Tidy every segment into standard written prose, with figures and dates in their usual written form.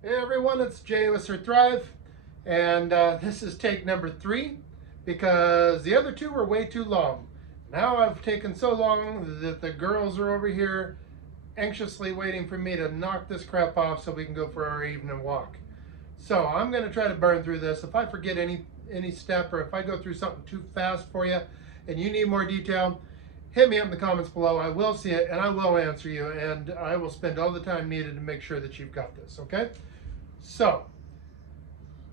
Hey everyone, it's Jay with Sir Thrive, and this is take number 3 because the other 2 were way too long. Now I've taken so long that the girls are over here anxiously waiting for me to knock this crap off so we can go for our evening walk. So I'm going to try to burn through this. If I forget any step, or if I go through something too fast for you and you need more detail, hit me up in the comments below. I will see it and I will answer you, and I will spend all the time needed to make sure that you've got this, okay? So,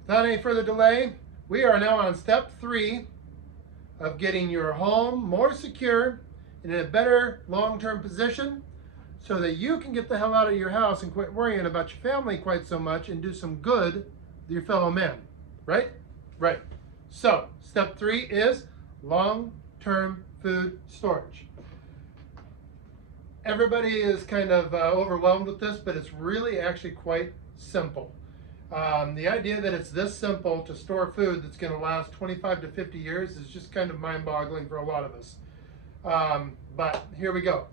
without any further delay, we are now on step 3 of getting your home more secure and in a better long-term position so that you can get the hell out of your house and quit worrying about your family quite so much and do some good with your fellow man. Right? Right. So, step 3 is long-term food storage. Everybody is kind of overwhelmed with this, but it's really actually quite simple. The idea that it's this simple to store food that's going to last 25 to 50 years is just kind of mind-boggling for a lot of us. But here we go.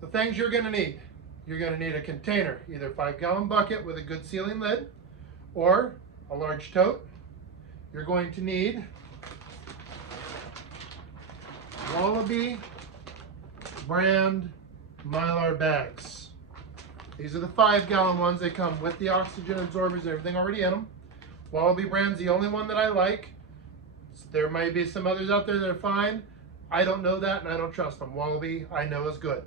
The things you're going to need. You're going to need a container, either 5-gallon bucket with a good sealing lid or a large tote. You're going to need Wallaby brand Mylar bags. These are the 5-gallon ones. They come with the oxygen absorbers and everything already in them. Wallaby brand's the only one that I like. There may be some others out there that are fine. I don't know that and I don't trust them. Wallaby I know is good.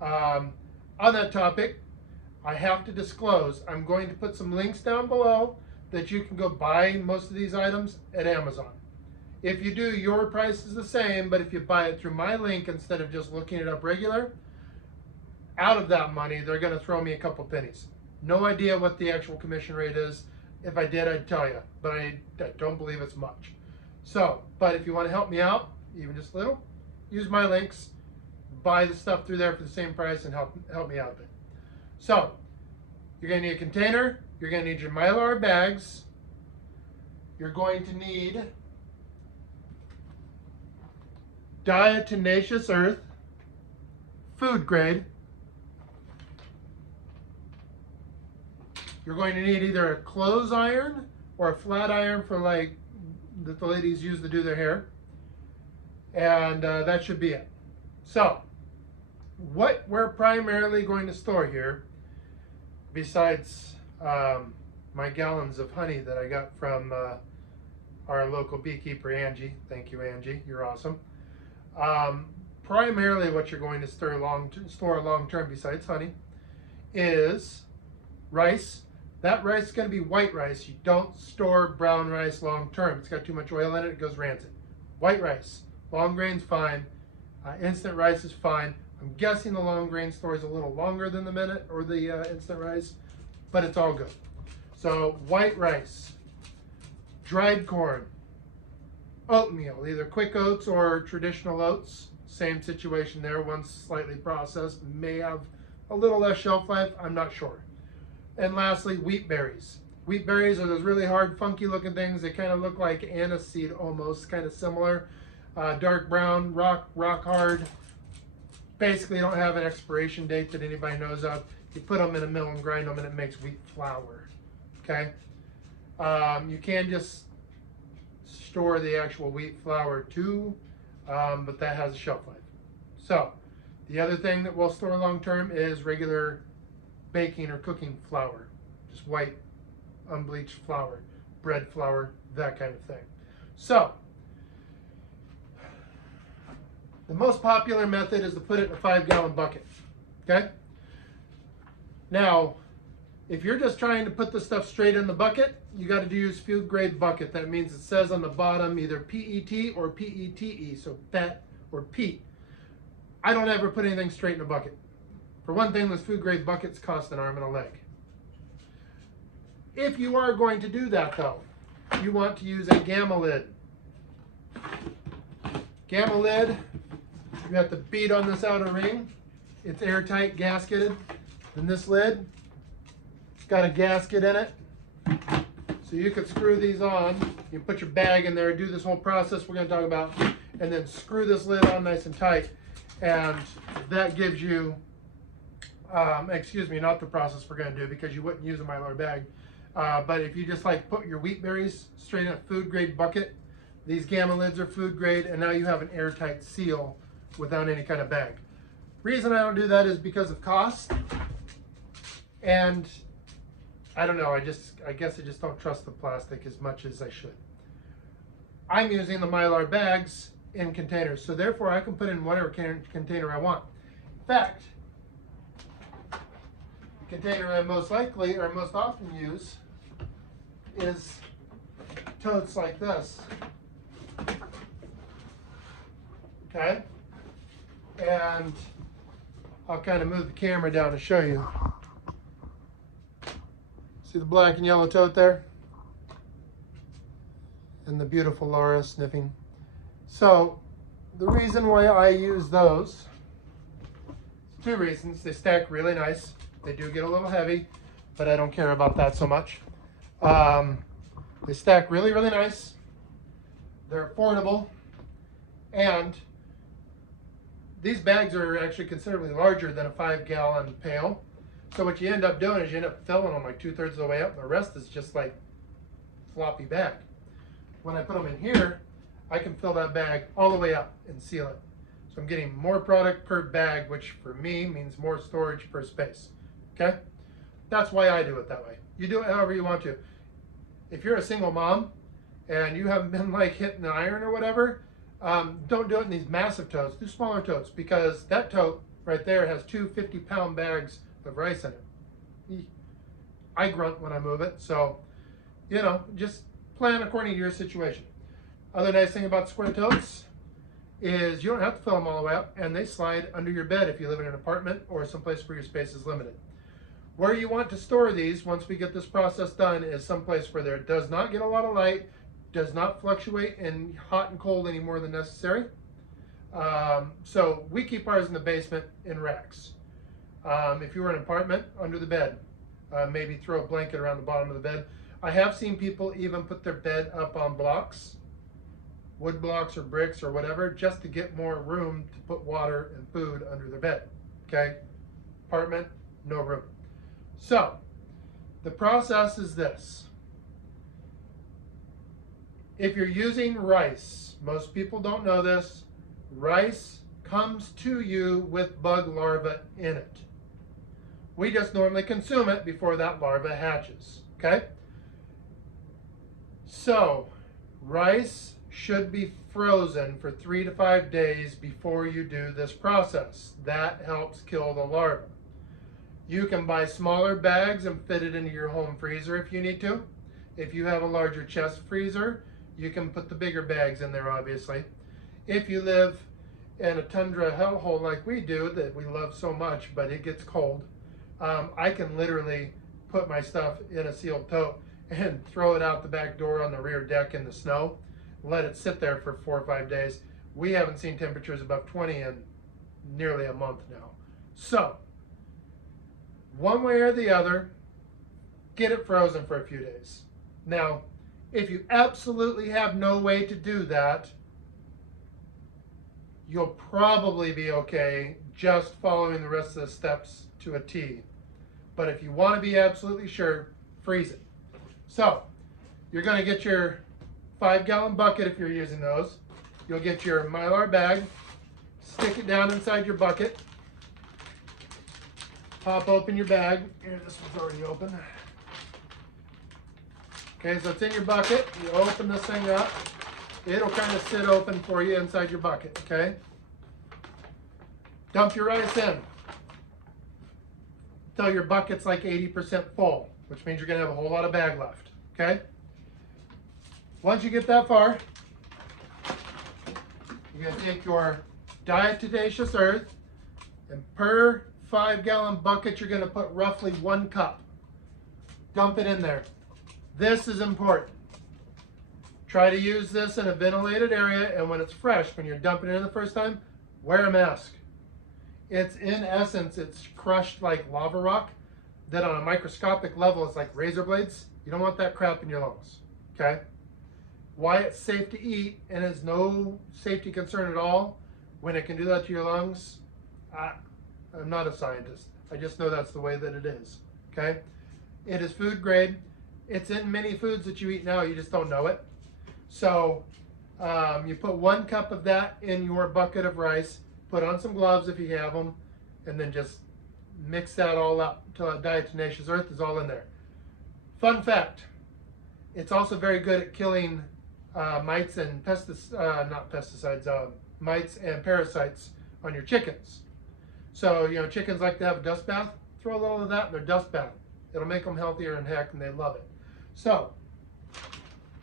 On that topic, I have to disclose, I'm going to put some links down below that you can go buy most of these items at Amazon. If you do, your price is the same, but if you buy it through my link instead of just looking it up regular, out of that money, they're going to throw me a couple pennies. No idea what the actual commission rate is. If I did, I'd tell you, but I don't believe it's much. So, but if you want to help me out, even just a little, use my links, buy the stuff through there for the same price, and help me out a bit. So, you're going to need a container. You're going to need your Mylar bags. You're going to need diatomaceous earth, food grade. You're going to need either a clothes iron or a flat iron for like that the ladies use to do their hair. And that should be it. So, what we're primarily going to store here, besides my gallons of honey that I got from our local beekeeper, Angie. Thank you, Angie. You're awesome. Primarily what you're going to store long-term besides honey is rice. That rice is going to be white rice. You don't store brown rice long-term. It's got too much oil in it. It goes rancid. White rice. Long grain's fine. Instant rice is fine. I'm guessing the long grain store is a little longer than the minute or the instant rice, but it's all good. So white rice, dried corn, oatmeal, either quick oats or traditional oats. Same situation there. One's slightly processed, may have a little less shelf life. I'm not sure. And lastly, wheat berries. Wheat berries are those really hard, funky looking things. They kind of look like aniseed almost, kind of similar. Dark brown, rock hard. Basically don't have an expiration date that anybody knows of. You put them in a mill and grind them and it makes wheat flour. Okay? You can just store the actual wheat flour too, but that has a shelf life. So, the other thing that we'll store long term is regular baking or cooking flour. Just white, unbleached flour, bread flour, that kind of thing. So, the most popular method is to put it in a 5-gallon bucket. Okay? Now, if you're just trying to put the stuff straight in the bucket, you got to use food grade bucket. That means it says on the bottom either PET or PETE, so PET or PET. I don't ever put anything straight in a bucket. For one thing, those food grade buckets cost an arm and a leg. If you are going to do that though, you want to use a Gamma lid. Gamma lid, you have the bead on this outer ring. It's airtight, gasketed. And this lid, it's got a gasket in it. So you could screw these on. You put your bag in there, do this whole process we're going to talk about, and then screw this lid on nice and tight. And that gives you excuse me, not the process we're going to do because you wouldn't use a Mylar bag. But if you just like put your wheat berries straight in a food grade bucket, these Gamma lids are food grade, and now you have an airtight seal without any kind of bag. Reason I don't do that is because of cost, and I don't know, I guess I just don't trust the plastic as much as I should. I'm using the Mylar bags in containers, so therefore I can put in whatever container I want. In fact, the container I most likely or most often use is totes like this. Okay? And I'll kind of move the camera down to show you. See the black and yellow tote there? And the beautiful Laura sniffing. So the reason why I use those, two reasons. They stack really nice. They do get a little heavy, but I don't care about that so much. They stack really, really nice. They're affordable. And these bags are actually considerably larger than a 5-gallon pail. So what you end up doing is you end up filling them like 2/3 of the way up, and the rest is just like floppy bag. When I put them in here, I can fill that bag all the way up and seal it. So I'm getting more product per bag, which for me means more storage per space. Okay? That's why I do it that way. You do it however you want to. If you're a single mom and you haven't been like hitting the iron or whatever, don't do it in these massive totes. Do smaller totes, because that tote right there has two 50-pound bags of rice in it. I grunt when I move it, so you know, just plan according to your situation. Other nice thing about square totes is you don't have to fill them all the way up, and they slide under your bed if you live in an apartment or someplace where your space is limited. Where you want to store these once we get this process done is someplace where there does not get a lot of light, does not fluctuate in hot and cold any more than necessary. So we keep ours in the basement in racks. If you were in an apartment, under the bed. Maybe throw a blanket around the bottom of the bed. I have seen people even put their bed up on blocks, wood blocks or bricks or whatever, just to get more room to put water and food under their bed. Okay? Apartment, no room. So, the process is this. If you're using rice, most people don't know this, rice comes to you with bug larvae in it. We just normally consume it before that larva hatches, okay? So, rice should be frozen for 3 to 5 days before you do this process. That helps kill the larva. You can buy smaller bags and fit it into your home freezer if you need to. If you have a larger chest freezer, you can put the bigger bags in there, obviously. If you live in a tundra hellhole like we do, that we love so much, but it gets cold, I can literally put my stuff in a sealed tote and throw it out the back door on the rear deck in the snow, let it sit there for 4 or 5 days. We haven't seen temperatures above 20 in nearly a month now. So, one way or the other, get it frozen for a few days. Now, if you absolutely have no way to do that, you'll probably be okay just following the rest of the steps to a T. But if you want to be absolutely sure, freeze it. So, you're going to get your 5-gallon bucket if you're using those. You'll get your Mylar bag, stick it down inside your bucket, pop open your bag. Here, this one's already open. Okay, so it's in your bucket. You open this thing up. It'll kind of sit open for you inside your bucket, okay? Dump your rice in until your bucket's like 80% full, which means you're going to have a whole lot of bag left, okay? Once you get that far, you're going to take your diatomaceous earth, and per 5-gallon bucket, you're going to put roughly 1 cup. Dump it in there. This is important. Try to use this in a ventilated area, and when it's fresh, when you're dumping it in the first time, wear a mask. It's, in essence, it's crushed like lava rock that on a microscopic level is like razor blades. You don't want that crap in your lungs, okay? Why it's safe to eat and is no safety concern at all when it can do that to your lungs, I'm not a scientist. I just know that's the way that it is, okay? It is food grade. It's in many foods that you eat now, you just don't know it. So you put 1 cup of that in your bucket of rice, put on some gloves if you have them, and then just mix that all up until that diatomaceous earth is all in there. Fun fact, it's also very good at killing mites and mites and parasites on your chickens. So, you know, chickens like to have a dust bath. Throw a little of that in their dust bath. It'll make them healthier than heck, and they love it. So,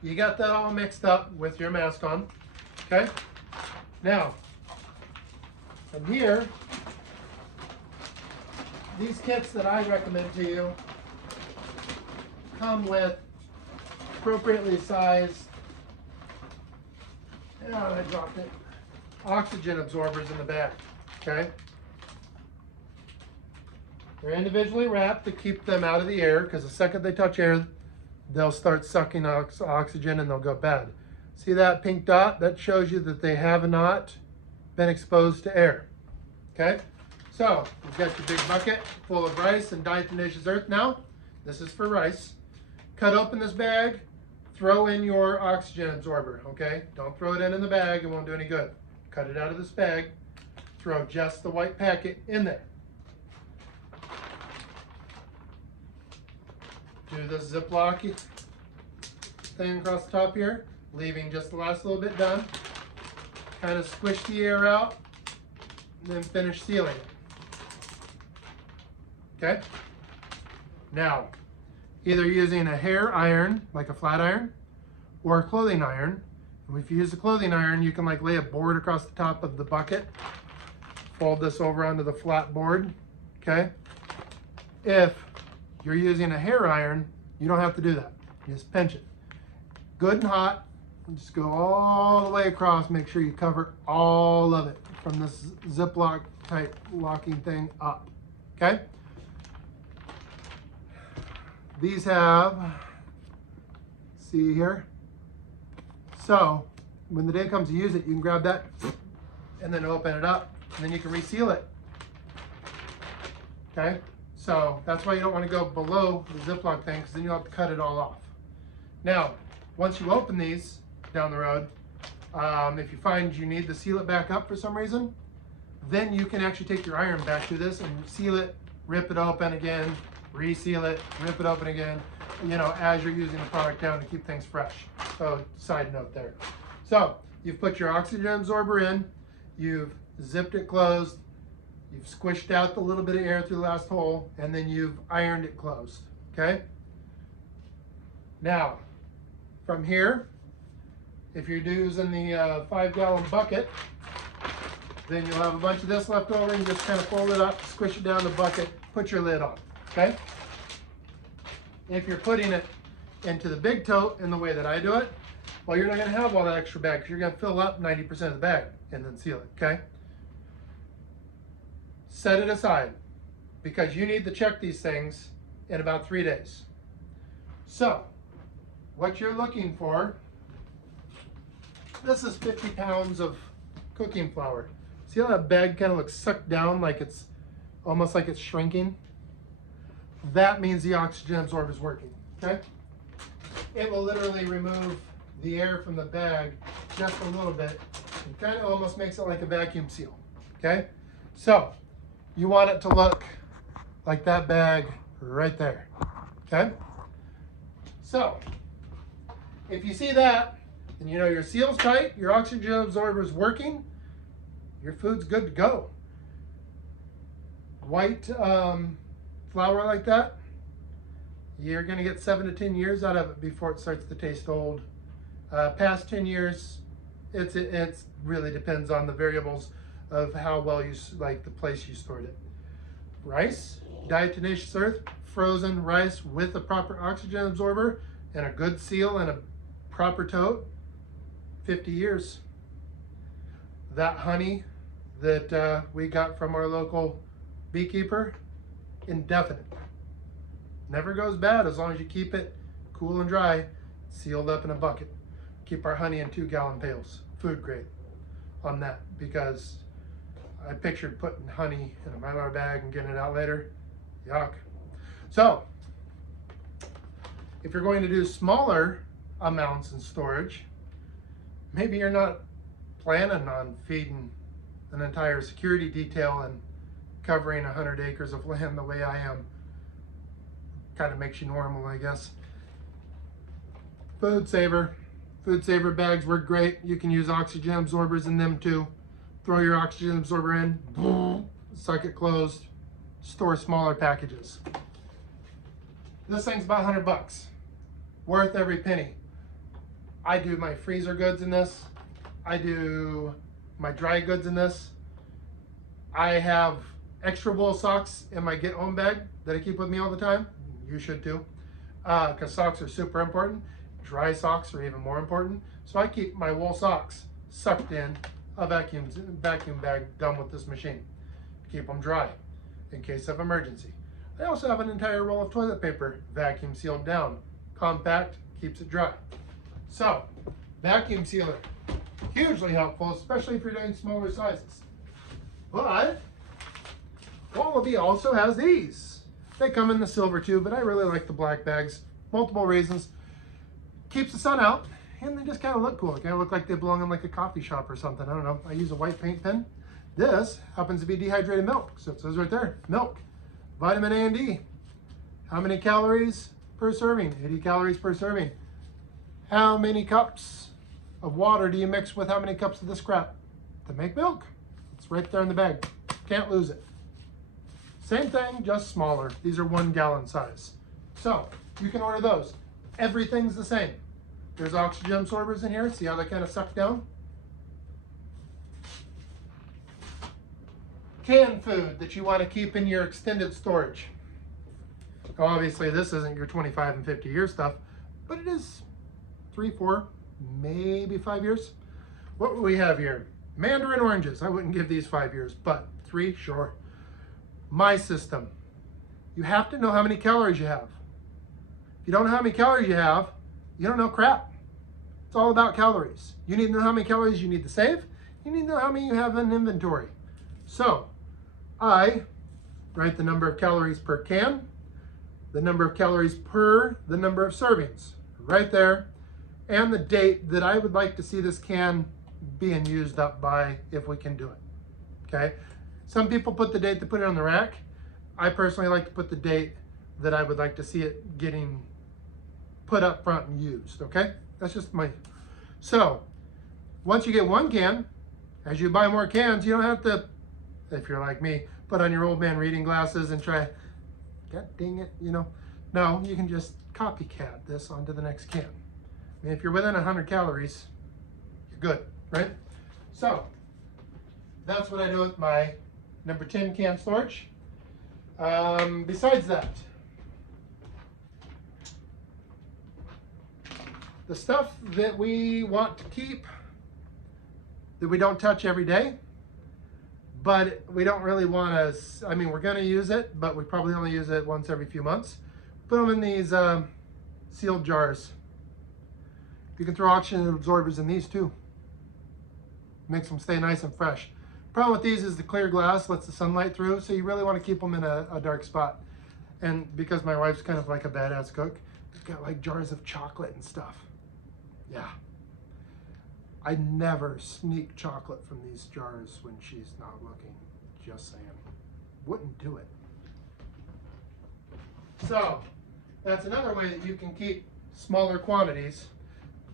you got that all mixed up with your mask on, okay? Now, from here, these kits that I recommend to you come with appropriately sized, I dropped it, oxygen absorbers in the back, okay? They're individually wrapped to keep them out of the air, because the second they touch air, they'll start sucking oxygen and they'll go bad. See that pink dot? That shows you that they have not been exposed to air, okay? So, you've got your big bucket full of rice and diatomaceous earth now. This is for rice. Cut open this bag, throw in your oxygen absorber, okay? Don't throw it in the bag, it won't do any good. Cut it out of this bag, throw just the white packet in there. Do the Ziploc thing across the top here, leaving just the last little bit done. Kind of squish the air out, and then finish sealing it. Okay? Now, either using a hair iron, like a flat iron, or a clothing iron. And if you use a clothing iron, you can like lay a board across the top of the bucket, fold this over onto the flat board, okay? If you're using a hair iron, you don't have to do that. You just pinch it. Good and hot, and just go all the way across, make sure you cover all of it from this Ziploc type locking thing up, okay? These have, see here? So, when the day comes to use it, you can grab that and then open it up, and then you can reseal it. Okay? So, that's why you don't want to go below the Ziploc thing, because then you'll have to cut it all off. Now, once you open these down the road, if you find you need to seal it back up for some reason, then you can actually take your iron back to this and seal it, rip it open again, reseal it, rip it open again, you know, as you're using the product down to keep things fresh. So, side note there. So, you've put your oxygen absorber in, you've zipped it closed, you've squished out the little bit of air through the last hole, and then you've ironed it closed, okay? Now, from here, if you're using the 5-gallon bucket, then you'll have a bunch of this left over, and you just kind of fold it up, squish it down the bucket, put your lid on. Okay? If you're putting it into the big tote in the way that I do it, well, you're not going to have all that extra bag, because you're going to fill up 90% of the bag and then seal it, okay? Set it aside, because you need to check these things in about 3 days. So, what you're looking for, this is 50 pounds of cooking flour. See how that bag kind of looks sucked down, like it's almost like it's shrinking? That means the oxygen absorber is working, okay? It will literally remove the air from the bag just a little bit. It kind of almost makes it like a vacuum seal, okay? So, you want it to look like that bag right there, okay? So, if you see that, then you know your seal's tight, your oxygen absorber is working, your food's good to go. White flour like that, you're going to get 7 to 10 years out of it before it starts to taste old. Past 10 years, it really depends on the variables of how well you, like the place you stored it. Rice, diatomaceous earth, frozen rice with a proper oxygen absorber and a good seal and a proper tote, 50 years. That honey that we got from our local beekeeper, indefinite. Never goes bad as long as you keep it cool and dry, sealed up in a bucket. Keep our honey in 2-gallon pails, food grade, on that, because I pictured putting honey in a Mylar bag and getting it out later. Yuck. So, if you're going to do smaller amounts in storage, maybe you're not planning on feeding an entire security detail and covering 100 acres of land the way I am. Kind of makes you normal, I guess. Food saver. Food saver bags work great. You can use oxygen absorbers in them too. Throw your oxygen absorber in, suck it closed, store smaller packages. This thing's about 100 bucks. Worth every penny. I do my freezer goods in this. I do my dry goods in this. I have extra wool socks in my get home bag that I keep with me all the time. You should too, because socks are super important. Dry socks are even more important. So I keep my wool socks sucked in a vacuum bag done with this machine. Keep them dry in case of emergency. I also have an entire roll of toilet paper vacuum sealed down. Compact, keeps it dry. So, vacuum sealer, hugely helpful, especially if you're doing smaller sizes. But Wallaby also has these. They come in the silver too, but I really like the black bags. Multiple reasons. Keeps the sun out, and they just kind of look cool. They kind of look like they belong in like a coffee shop or something. I don't know. I use a white paint pen. This happens to be dehydrated milk. So it says right there, milk, vitamin A and D. How many calories per serving? 80 calories per serving. How many cups of water do you mix with how many cups of this crap to make milk? It's right there in the bag. Can't lose it. Same thing, just smaller. These are 1 gallon size. So you can order those. Everything's the same. There's oxygen absorbers in here. See how they kind of suck down? Canned food that you want to keep in your extended storage. Obviously, this isn't your 25 and 50 year stuff, but it is 3, 4, maybe 5 years. What do we have here? Mandarin oranges. I wouldn't give these 5 years, but 3, sure. My system. You have to know how many calories you have. If you don't know how many calories you have, you don't know crap. It's all about calories. You need to know how many calories you need to save. You need to know how many you have in inventory. So, I write the number of calories per can, the number of calories per the number of servings, right there, and the date that I would like to see this can being used up by if we can do it. Okay? Some people put the date to put it on the rack. I personally like to put the date that I would like to see it getting put up front and used, okay? That's just my... So, once you get 1 can, as you buy more cans, you don't have to, if you're like me, put on your old man reading glasses and try, God dang it, you know. No, you can just copycat this onto the next can. I mean, if you're within 100 calories, you're good, right? So, that's what I do with my number 10 can storage. Besides that, the stuff that we want to keep, that we don't touch every day, but we don't really want to, I mean, we're going to use it, but we probably only use it once every few months. Put them in these sealed jars. You can throw oxygen absorbers in these too. Makes them stay nice and fresh. Problem with these is the clear glass lets the sunlight through, so you really want to keep them in a dark spot. And because my wife's kind of like a badass cook, she's got like jars of chocolate and stuff. Yeah. I never sneak chocolate from these jars when she's not looking. Just saying. Wouldn't do it. So, that's another way that you can keep smaller quantities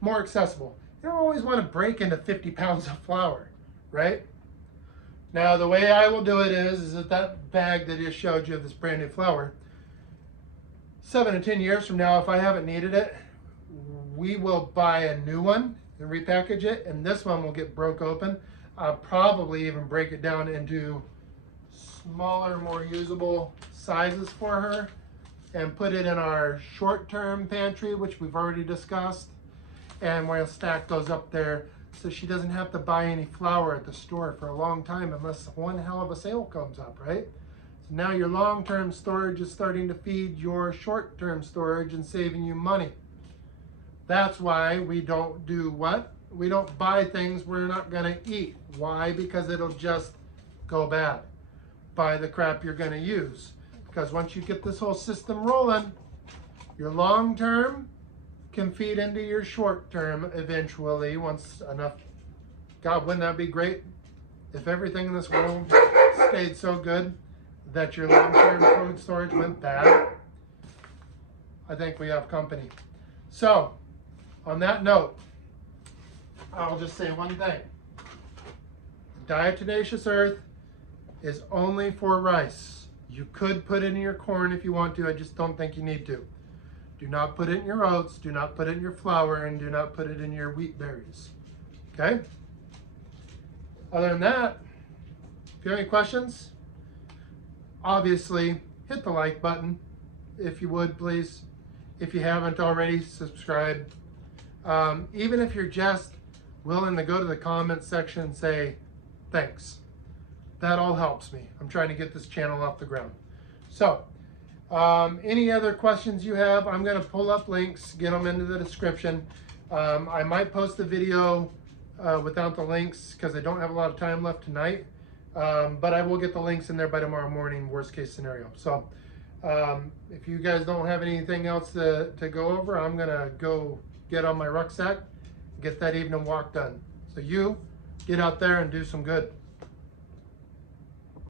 more accessible. You don't always want to break into 50 pounds of flour, right? Now, the way I will do it is that bag that I just showed you of this brand new flour, 7 to 10 years from now, if I haven't needed it, we will buy a new one and repackage it, and this one will get broke open. I'll probably even break it down into smaller, more usable sizes for her and put it in our short-term pantry, which we've already discussed, and we'll stack those up there so she doesn't have to buy any flour at the store for a long time unless one hell of a sale comes up, right? So now your long-term storage is starting to feed your short-term storage and saving you money. That's why we don't do what? We don't buy things we're not gonna eat. Why? Because it'll just go bad. Buy the crap you're going to use. Because once you get this whole system rolling, your long term can feed into your short term eventually once enough. God, wouldn't that be great if everything in this world stayed so good that your long term food storage went bad? I think we have company. So, on that note, I'll just say one thing. Diatomaceous earth is only for rice. You could put it in your corn if you want to. I just don't think you need to. Do not put it in your oats. Do not put it in your flour. And do not put it in your wheat berries. Okay? Other than that, if you have any questions, obviously hit the like button if you would, please. If you haven't already, subscribe. Even if you're just willing to go to the comments section and say thanks, that all helps me. I'm trying to get this channel off the ground. So any other questions you have, I'm going to pull up links, get them into the description. I might post the video without the links because I don't have a lot of time left tonight, but I will get the links in there by tomorrow morning, worst case scenario. So if you guys don't have anything else to go over, I'm going to go get on my rucksack, get that evening walk done. So you get out there and do some good.